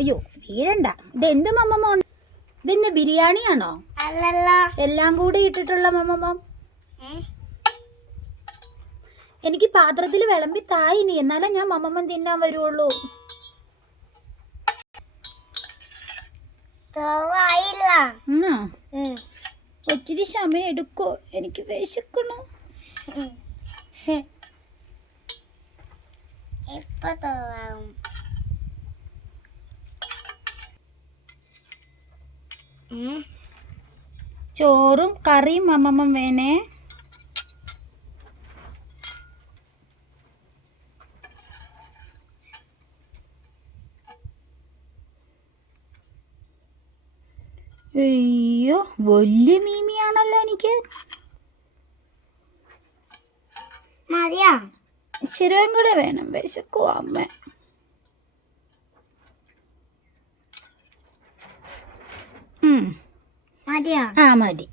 അയ്യോ വീഴണ്ട. ഇതെന്ത് മമ്മമ്മ? ഇതെന്ത് ബിരിയാണിയാണോ? എല്ലാം കൂടി ഇട്ടിട്ടുള്ള മമ്മമ്മ. എനിക്ക് പാത്രത്തിൽ വിളമ്പി തായിനി, എന്നാലേ ഞാൻ മമ്മമ്മ തിന്നാൻ വരുള്ളൂ. ഒത്തിരി സമയം എടുക്കോ? എനിക്ക് വിശക്കണം. ചോറും കറിയും മമ്മമ്മ വേണേ. അയ്യോ വലിയ മീമിയാണല്ലോ എനിക്ക്. ഇച്ചിരിയും കൂടെ വേണം, വിശക്കോ അമ്മ. ആ മതി.